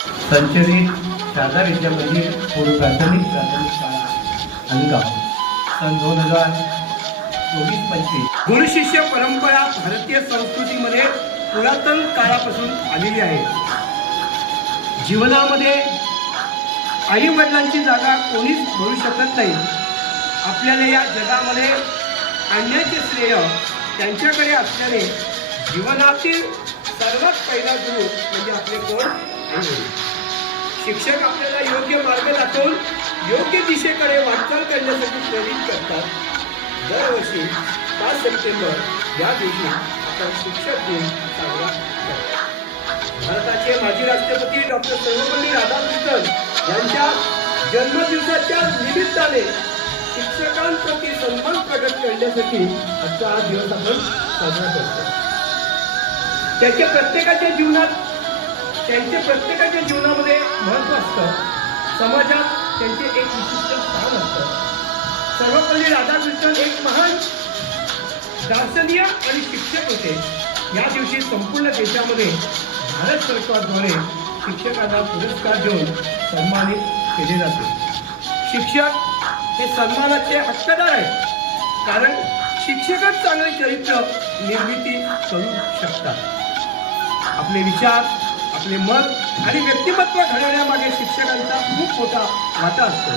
संचलित शारदा विद्या मंदिर पूर्व प्राथमिक प्राथमिक शाळा आणि गाव. सन दोन हजार चोवीस पंचवीस. गुरुशिष्य परंपरा भारतीय संस्कृतीमध्ये पुरातन काळापासून आलेली आहे. जीवनामध्ये आई वडिलांची जागा कोणीच भरू शकत नाही. आपल्याला या जगामध्ये आणण्याचे श्रेय त्यांच्याकडे असल्याने जीवनातील सर्वात पहिला गुरु म्हणजे आपले कोण? शिक्षक आपल्याला योग्य मार्ग दाखवून योग्य दिशेकडे वाटचाल करण्यासाठी प्रेरित करतात. दरवर्षी पाच सप्टेंबर या दिवशी आपण शिक्षक दिन साजरा करतो. भारताचे माजी राष्ट्रपती डॉक्टर सर्वपल्ली राधाकृष्णन यांच्या जन्मदिवसाच्या निमित्ताने शिक्षकांप्रती सन्मान प्रकट करण्यासाठी आजचा हा दिवस आपण साजरा करतो. त्याच्या प्रत्येकाच्या जीवनात त्यांच्या प्रत्येकाच्या जीवनामध्ये महत्त्व असतं. समाजात त्यांचे एक विशिष्ट स्थान असतं. सर्वपल्ली राधाकृष्णन एक महान दार्शनिक आणि शिक्षक होते. या दिवशी संपूर्ण देशामध्ये भारत सरकारद्वारे शिक्षकांना पुरस्कार देऊन सन्मानित केले जाते. शिक्षक हे सन्मानाचे हक्कदार आहेत. कारण शिक्षकच चांगले चरित्र निर्मिती करू शकतात. आपले विचार आपले मत आणि व्यक्तिमत्व घडवण्यामागे शिक्षकांचा खूप मोठा वाटा असतो.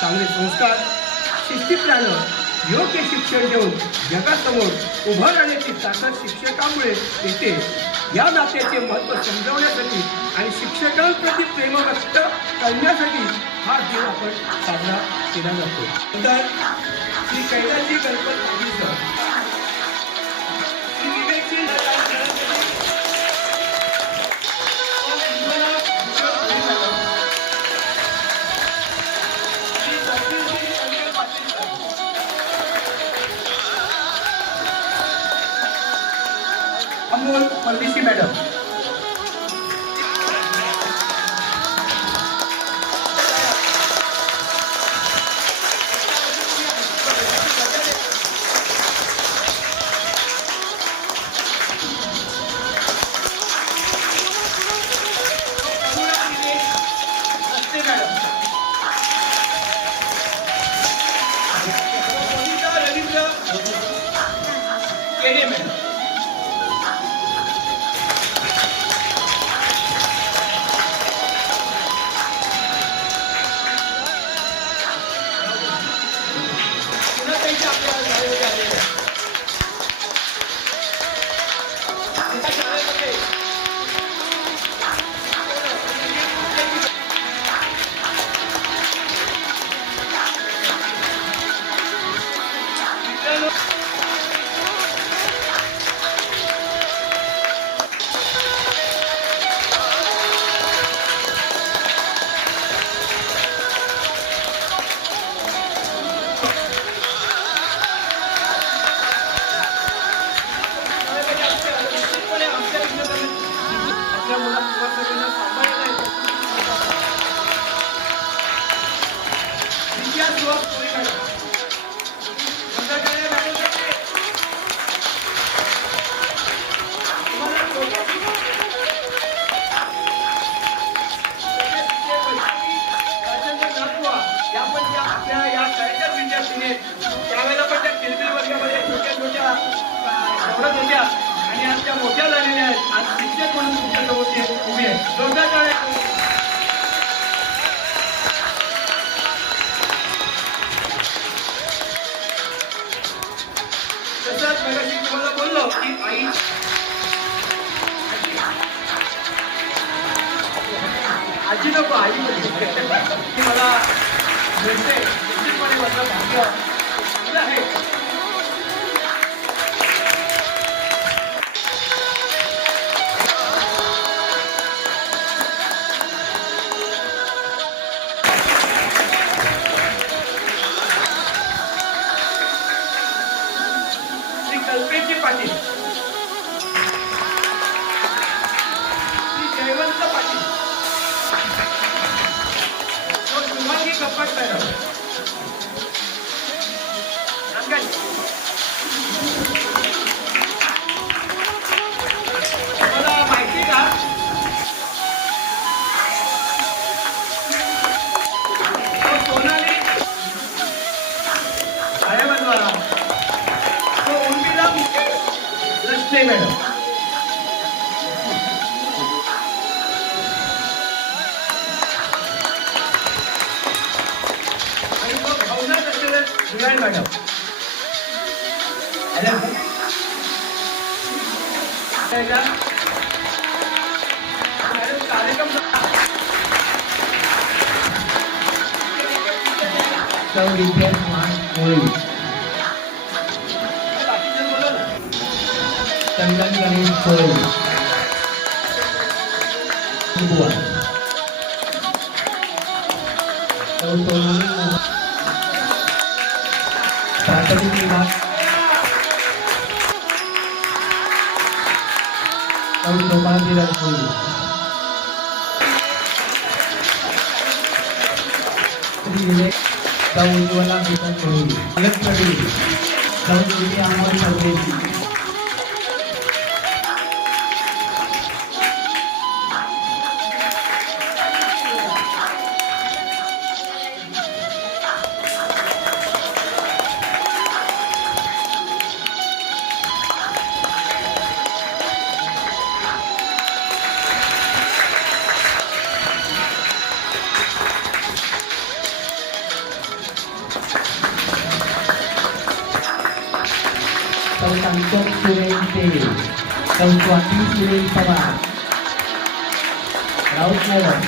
चांगले संस्कार शिस्तीत राहणं योग्य शिक्षण देऊन जगासमोर उभं राहण्याची ताकद शिक्षकामुळे येते. या नात्याचे महत्त्व समजवण्यासाठी आणि शिक्षकांप्रती प्रेम व्यक्त करण्यासाठी हा दिन आपण साजरा केला जातो. नंतर श्री कैलासजी गणपत अमोल परदेशी मॅडम. विद्यार्थिनी त्यावेळेला पण त्या किलबिल वर्गामध्ये छोट्या छोट्या अं, होत्या. आणि आज त्या मोठ्या झालेल्या आहेत. आज शिक्षक म्हणून तुमच्यासोबत उभी आहे जोरदार टाळ्या. तसंच मगाशी तुम्हाला बोललो की आई आजी नको आई मला भेटते. माझं भाग्य आहे श्री कल्पेशजी पाटील श्री जयवंत पाटील व Shubhangi 봐요. 저 울기랑 레스테이에요. 중요한 말이야. 알아? 내가 나를 나를 감사. So we get one point. Kalian dari Boy. Ribuan. Untuk strategi timnas untuk mandi dan bulu. Kedua, tahun 2016 tahun ini, tahun ini amal terjadi. सौ पवार राऊत मॅडम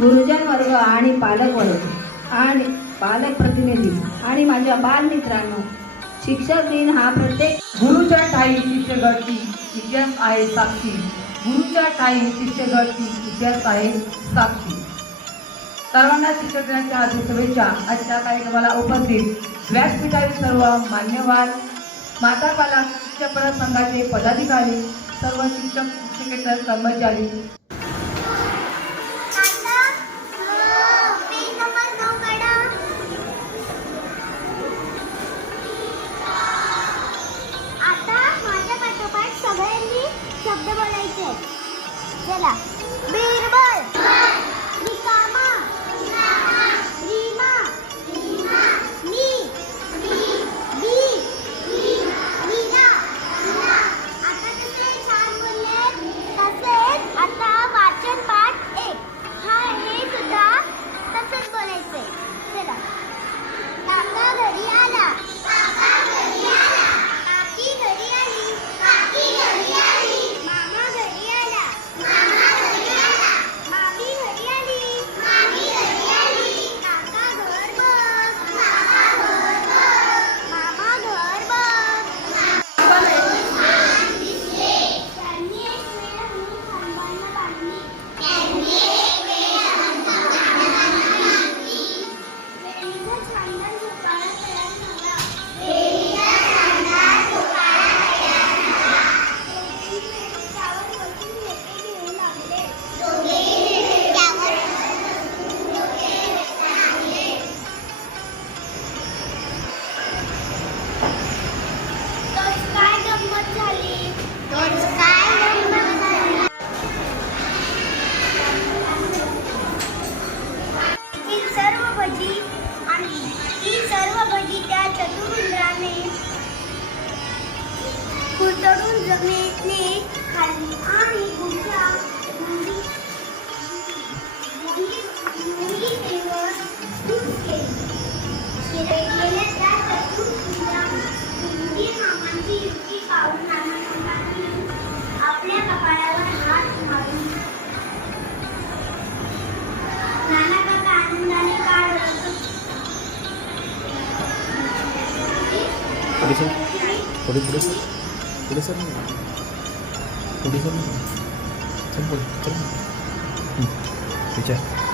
गुरुजन वर्ग आणि पालक वर्ग आणि पालक प्रतिनिधी. आणि माझ्या बालमित्रांनो शिक्षक दिन हा प्रत्येक गुरुच्या ठाई शिष्यगळती इतिहास आहे साक्षी. गुरुच्या ठाई शिष्यगळती इतिहास आहे साक्षी. सर्वांना शिक्षक दिनाच्या हार्दिक शुभेच्छा. आजच्या कार्यक्रमाला उपस्थित व्यासपीठाचे सर्व मान्यवर माता पाला शिक्षक संघाचे पदाधिकारी सर्व शिक्षक शिक्षकेतर कर्मचारी पुढे सर पुढे पुढे सर पुढे सर पुढे सर चल पुढे चल विचार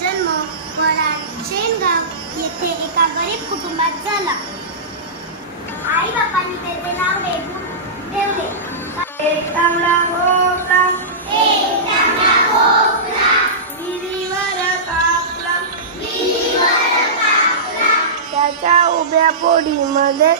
जन्म वराड शेणगाव येथे एका गरीब कुटुंबात झाला. आई बापांनी त्याचे नाव ठेवले. त्याच्या उभ्या पोडीमध्ये